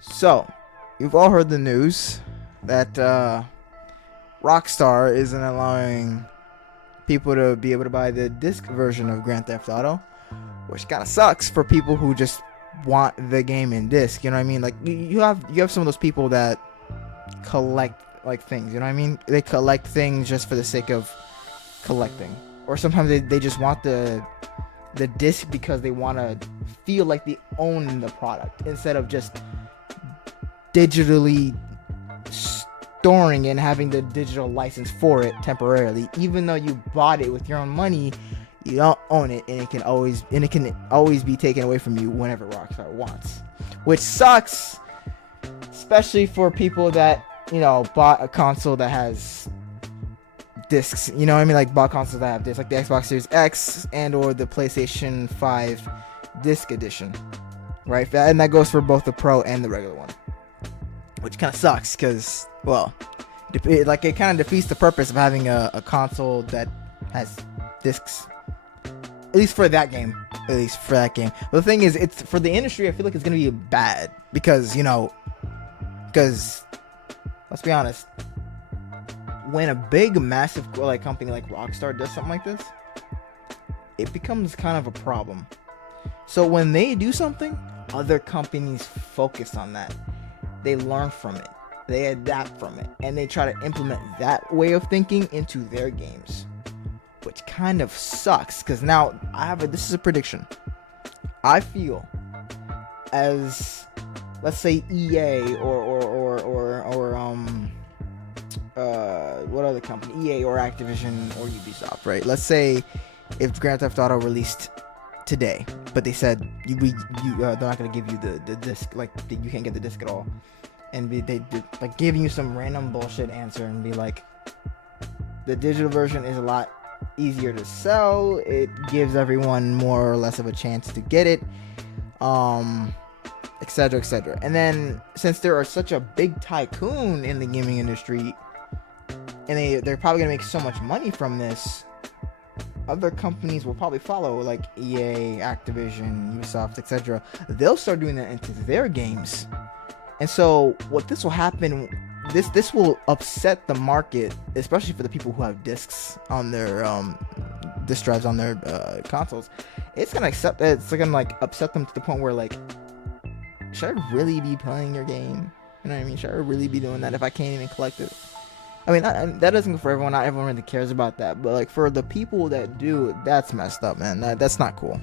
So, you've all heard the news that Rockstar isn't allowing people to be able to buy the disc version of Grand Theft Auto, which kind of sucks for people who just want the game in disc. You know what I mean? Like you have some of those people that collect like things. You know what I mean? They collect things just for the sake of collecting, or sometimes they just want the disc because they want to feel like they own the product instead of just digitally storing and having the digital license for it temporarily. Even though you bought it with your own money, you don't own it, and it can always be taken away from you whenever Rockstar wants, which sucks, especially for people that bought a console that has discs. You know what I mean? Like bought consoles that have discs, like the Xbox Series X and or the PlayStation 5 disc edition, right? And that goes for both the Pro and the regular one, which kind of sucks because, well, it kind of defeats the purpose of having a console that has discs, at least for that game. But the thing is, it's for the industry. I feel like it's gonna be bad because let's be honest, when a big, massive company like Rockstar does something like this, it becomes kind of a problem. So when they do something, other companies focus on that. They learn from it, they adapt from it, and they try to implement that way of thinking into their games, which kind of sucks. Because now this is a prediction. I feel as, let's say, EA or what other company, EA or Activision or Ubisoft, right? Let's say if Grand Theft Auto released today, but they said they're not gonna give you the disc, like you can't get the disc at all, and they like giving you some random bullshit answer and be like, the digital version is a lot easier to sell, it gives everyone more or less of a chance to get it, etc, etc. And then since there are such a big tycoon in the gaming industry, and they're probably gonna make so much money from this, other companies will probably follow, like EA, Activision, Ubisoft, etc. They'll start doing that into their games. And so what this will happen, this will upset the market, especially for the people who have discs on their disk drives on their consoles. It's gonna upset them to the point where, like, should I really be playing your game? You know what I mean? Should I really be doing that if I can't even collect it? I mean, that doesn't go for everyone. Not everyone really cares about that. But like for the people that do, that's messed up, man. That's not cool.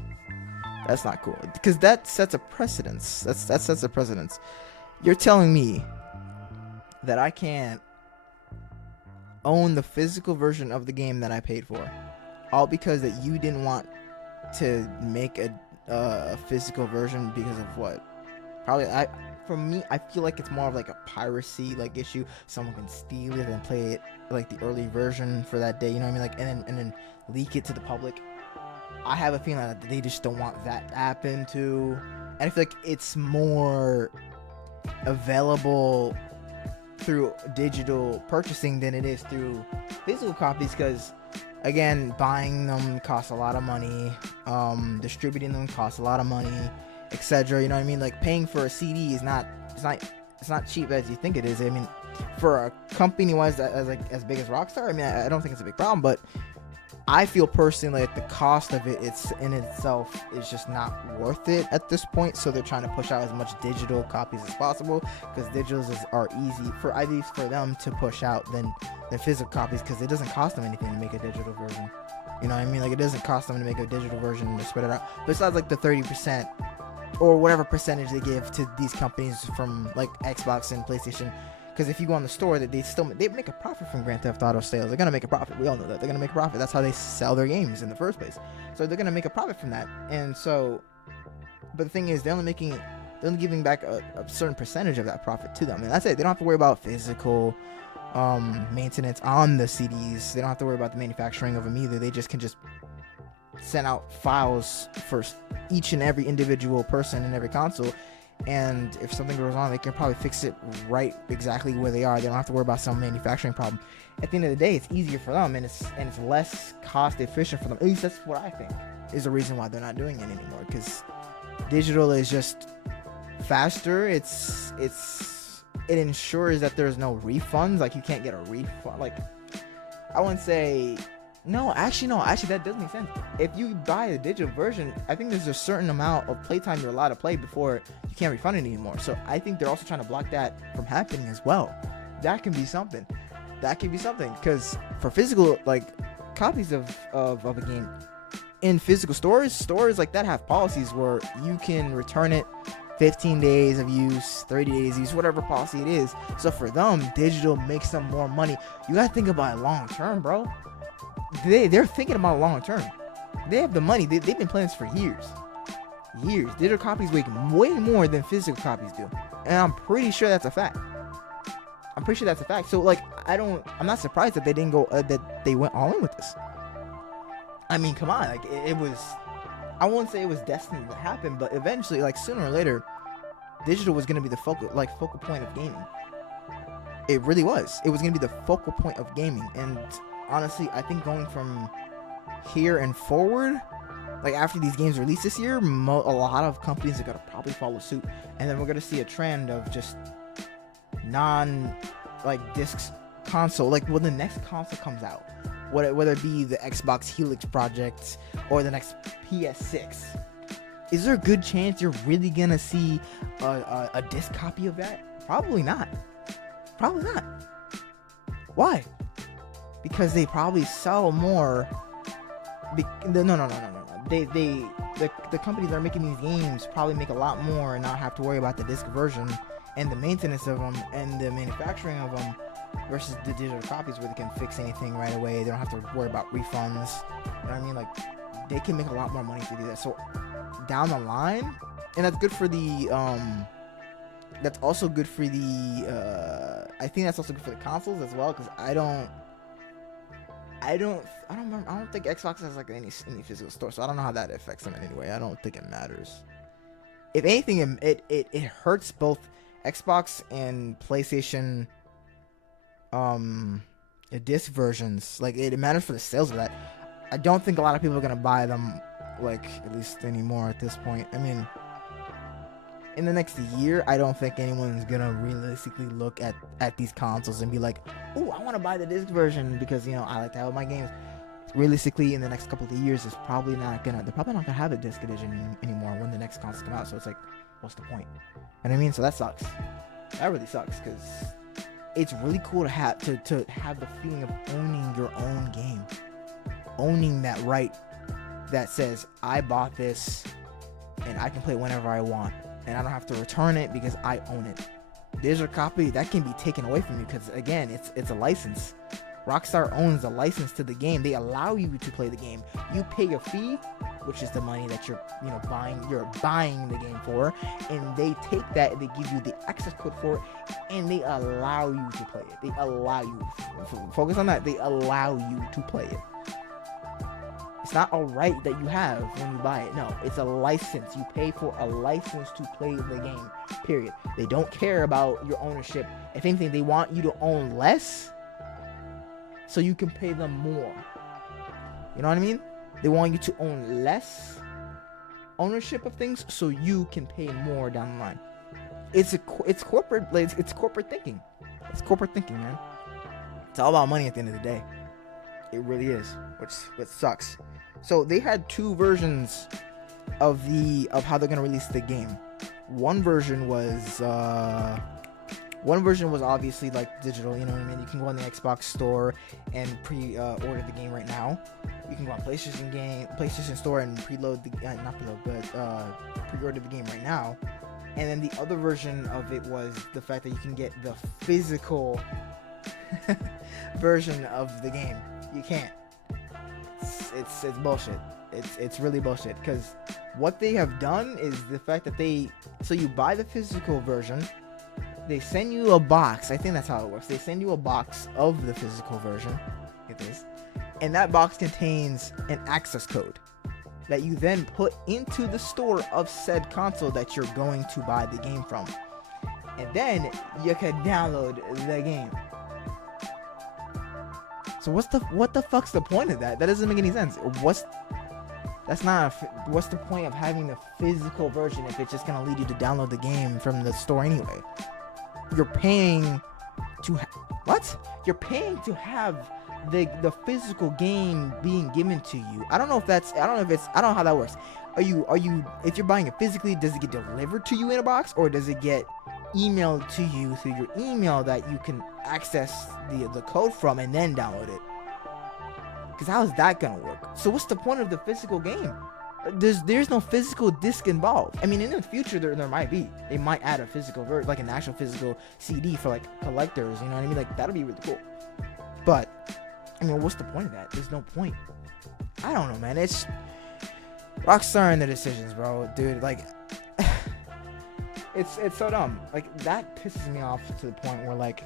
That's not cool, because that sets a precedence. That sets a precedence. You're telling me that I can't own the physical version of the game that I paid for, all because that you didn't want to make a physical version because of what? Probably for me, I feel like it's more of like a piracy issue. Someone can steal it and play it like the early version for that day. You know what I mean? Like and then leak it to the public. I have a feeling that they just don't want that to happen too. And I feel like it's more available through digital purchasing than it is through physical copies, because again, buying them costs a lot of money, distributing them costs a lot of money, etc. You know what I mean? Like paying for a CD is not cheap as you think it is. I mean, for a company wise as big as Rockstar, I mean, I don't think it's a big problem, but I feel personally like the cost of it's in itself is just not worth it at this point. So they're trying to push out as much digital copies as possible, because digitals are easy for, at least for them, to push out than physical copies, because it doesn't cost them anything to make a digital version. You know what I mean? Like it doesn't cost them to make a digital version and spread it out. Besides like the 30% or whatever percentage they give to these companies from like Xbox and PlayStation. Because if you go on the store, they make a profit from Grand Theft Auto sales. They're gonna make a profit. We all know that they're gonna make a profit. That's how they sell their games in the first place. So they're gonna make a profit from that. And so, but the thing is, they're only giving back a certain percentage of that profit to them. And that's it. They don't have to worry about physical maintenance on the CDs. They don't have to worry about the manufacturing of them either. They can just send out files for each and every individual person in every console. And if something goes on, they can probably fix it right exactly where they are. They don't have to worry about some manufacturing problem. At the end of the day, it's easier for them, and it's less cost efficient for them. At least that's what I think is the reason why they're not doing it anymore. Because digital is just faster. It ensures that there's no refunds. Like, you can't get a refund. Like, I wouldn't say. No, actually, that does make sense. If you buy a digital version, I think there's a certain amount of playtime you're allowed to play before you can't refund it anymore. So I think they're also trying to block that from happening as well. That can be something. Because for physical, like, copies of a game in physical stores like that have policies where you can return it 15 days of use, 30 days of use, whatever policy it is. So for them, digital makes them more money. You gotta think about it long term, bro. They're thinking about long term. They have the money. They've been playing this for years. Digital copies make way more than physical copies do, and I'm pretty sure that's a fact. So like, I'm not surprised that they didn't go that they went all in with this. I mean, come on, like, it was. I won't say it was destined to happen, but eventually, like, sooner or later, digital was gonna be the focal point of gaming. It really was. It was gonna be the focal point of gaming, and honestly, I think going from here and forward, like after these games release this year, a lot of companies are gonna probably follow suit, and then we're gonna see a trend of just discs console. Like, when the next console comes out, whether it be the Xbox Helix project or the next PS6, is there a good chance you're really gonna see a disc copy of that? Probably not. Why? Because they probably sell more. No. The companies that are making these games probably make a lot more and not have to worry about the disc version and the maintenance of them and the manufacturing of them, versus the digital copies where they can fix anything right away. They don't have to worry about refunds. You know what I mean? Like, they can make a lot more money to do that. So down the line, and that's good for the that's also good for the I think that's also good for the consoles as well, because I don't think Xbox has like any physical store, so I don't know how that affects them in any way. I don't think it matters. If anything, it hurts both Xbox and PlayStation disc versions. Like, it matters for the sales of that. I don't think a lot of people are gonna buy them, like, at least anymore at this point. I mean, in the next year, I don't think anyone's gonna realistically look at these consoles and be like, "Ooh, I want to buy the disc version because, you know, I like to have my games." Realistically, in the next couple of years, they're probably not gonna have a disc edition anymore when the next consoles come out. So it's like, what's the point? You know what I mean? So that sucks. That really sucks, because it's really cool to have the feeling of owning your own game, owning that right that says, I bought this and I can play it whenever I want, and I don't have to return it because I own it. Digital copy, that can be taken away from you, because again, it's a license. Rockstar owns the license to the game. They allow you to play the game. You pay a fee, which is the money that you're buying the game for, and they take that and they give you the access code for it, and they allow you to play it. They allow you. Focus on that. They allow you to play it. It's not a right that you have when you buy it. No, it's a license. You pay for a license to play the game, period. They don't care about your ownership. If anything, they want you to own less so you can pay them more. You know what I mean? They want you to own less ownership of things so you can pay more down the line. It's corporate thinking. It's corporate thinking, man. It's all about money at the end of the day. It really is, which sucks. So they had two versions of how they're gonna release the game. One version was obviously like digital, you know what I mean? You can go on the Xbox store and order the game right now. You can go on PlayStation store and pre-order the game right now. And then the other version of it was the fact that you can get the physical version of the game. You can't. It's bullshit. It's really bullshit, because what they have done is the fact that so you buy the physical version, they send you a box. I think that's how it works. They send you a box of the physical version. Get this. And that box contains an access code that you then put into the store of said console that you're going to buy the game from. And then you can download the game. So what the fuck's the point of that? That doesn't make any sense. That's not. What's the point of having the physical version if it's just gonna lead you to download the game from the store anyway? You're paying to what? You're paying to have the physical game being given to you. I don't know how that works. Are you if you're buying it physically, does it get delivered to you in a box, or does it get emailed to you through your email that you can access the code from and then download it? Because how is that gonna work? So what's the point of the physical game? There's no physical disc involved. I mean, in the future there might be. They might add a physical version, like an actual physical CD for like collectors. You know what I mean? Like that'll be really cool. But I mean, what's the point of that? There's no point. I don't know, man. It's Rockstar and their decisions, bro. Dude, like it's so dumb. Like that pisses me off to the point where like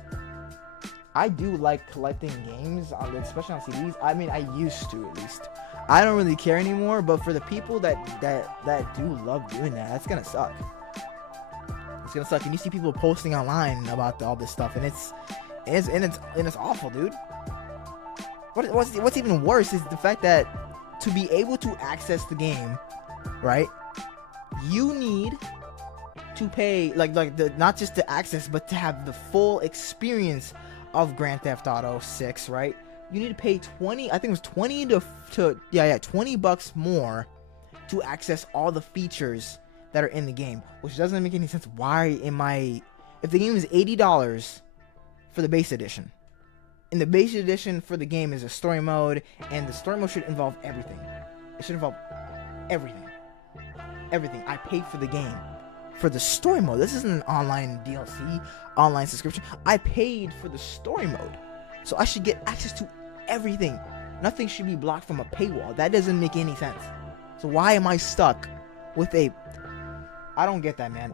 I do like collecting games, especially on CDs. I mean, I used to at least. I don't really care anymore. But for the people that do love doing that, that's gonna suck. It's gonna suck. And you see people posting online about all this stuff, and it's awful, dude. What's even worse is the fact that to be able to access the game, right? You need to pay not just to access, but to have the full experience of Grand Theft Auto 6, right? You need to pay $20 more to access all the features that are in the game, which doesn't make any sense. If the game is $80 for the base edition, and the base edition for the game is a story mode, and the story mode should involve everything. It should involve everything. I paid for the game. For the story mode. This isn't an online DLC, online subscription. I paid for the story mode. So I should get access to everything. Nothing should be blocked from a paywall. That doesn't make any sense. So why am I stuck with I don't get that, man.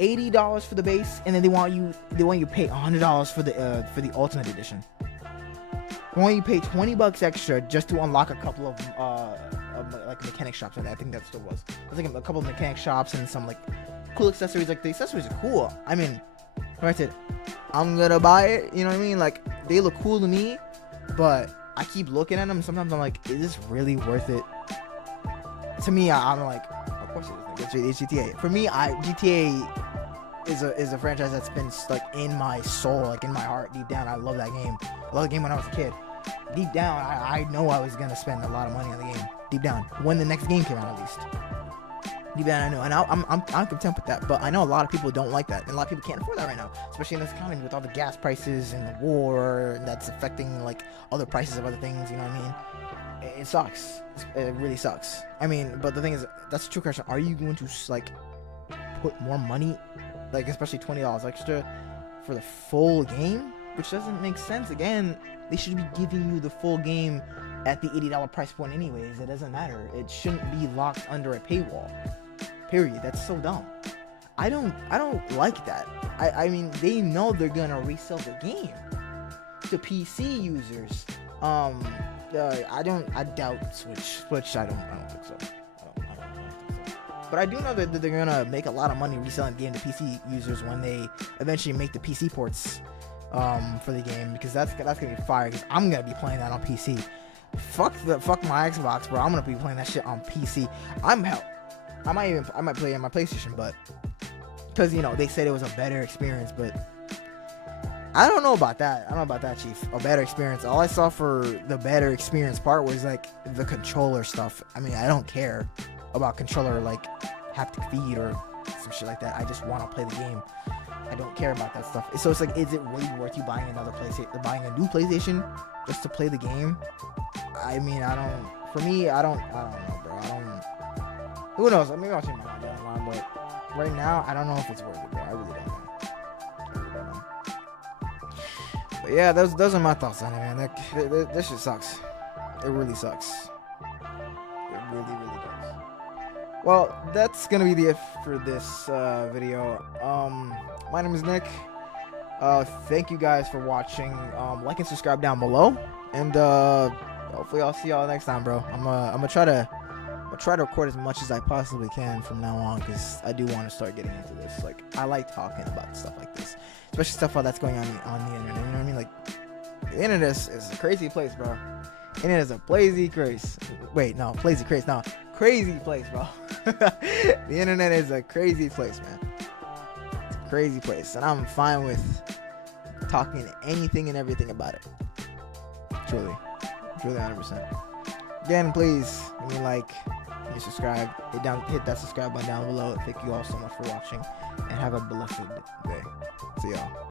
$80 for the base, and then they want you to pay $100 for the ultimate edition. They want you to pay $20 extra just to unlock a couple of like mechanic shops. I think that's what it was. It was like a couple of mechanic shops and some like cool accessories. Like the accessories are cool. I mean, granted, I'm gonna buy it. You know what I mean? Like they look cool to me, but I keep looking at them. And sometimes I'm like, is this really worth it? To me, I'm like, of course it is. It's GTA. For me, GTA is a franchise that's been like in my soul, like in my heart, deep down. I love that game. I love the game when I was a kid. Deep down, I know I was gonna spend a lot of money on the game. Deep down, when the next game came out, at least. Deep down, I know, and I'm content with that. But I know a lot of people don't like that, and a lot of people can't afford that right now, especially in this economy with all the gas prices and the war that's affecting like other prices of other things. You know what I mean? It sucks. It really sucks. I mean, but the thing is, that's a true question. Are you going to like put more money, like especially $20 extra for the full game? Which doesn't make sense. Again, they should be giving you the full game at the $80 price point anyways. It doesn't matter. It shouldn't be locked under a paywall. Period. That's so dumb. I don't like that. I mean, they know they're gonna resell the game to PC users. I doubt Switch. I don't think so. I don't think so. But I do know that they're gonna make a lot of money reselling the game to PC users when they eventually make the PC ports for the game, because that's gonna be fire. Because I'm gonna be playing that on PC. Fuck my Xbox, bro. I'm gonna be playing that shit on PC. I might play it on my PlayStation, but because they said it was a better experience, but I don't know about that. I don't know about that, Chief. A better experience. All I saw for the better experience part was like the controller stuff. I mean, I don't care about controller like haptic feed or some shit like that. I just want to play the game. I don't care about that stuff. So it's like, is it really worth you buying another PlayStation, buying a new PlayStation just to play the game? I mean, I don't know, bro. Who knows? Maybe I'll change my mind down the line, but right now, I don't know if it's worth it, bro. I really don't know. But yeah, those are my thoughts on it, man. This shit sucks. It really sucks. It really, really does. Well, that's gonna be it for this video. My name is Nick. Thank you guys for watching. Like and subscribe down below, and hopefully I'll see y'all next time, bro. I'm gonna try to record as much as I possibly can from now on, because I do want to start getting into this. Like, I like talking about stuff like this, especially stuff that's going on the internet. You know what I mean? Like, the internet is a crazy place, bro. Internet is a blazy craze. Wait, no, blazy craze. No, crazy place, bro. The internet is a crazy place, man. It's a crazy place, and I'm fine with talking anything and everything about it. Truly, 100%. Again, please give me a like, give me subscribe, hit that subscribe button down below. Thank you all so much for watching, and have a blessed day. See y'all.